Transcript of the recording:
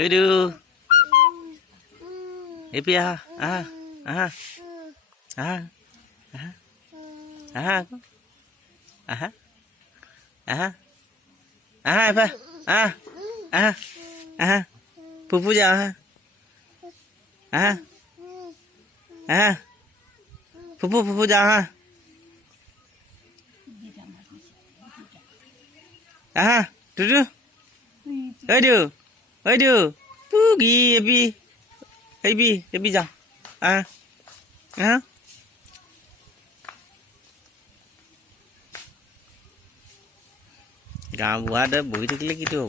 Aduh. Epi ah. Ah. Ah. Ah. Ah. Ah. Ah. Ah. Ah apa? Ah. Ah. Ah. Pupu jangan. Ah. Ah. Pupu jangan. Ah. Duduk. Aduh. Aduh. Pergi Epi. Epi jangan. Ah. Ah. Gak ada begitu gitu.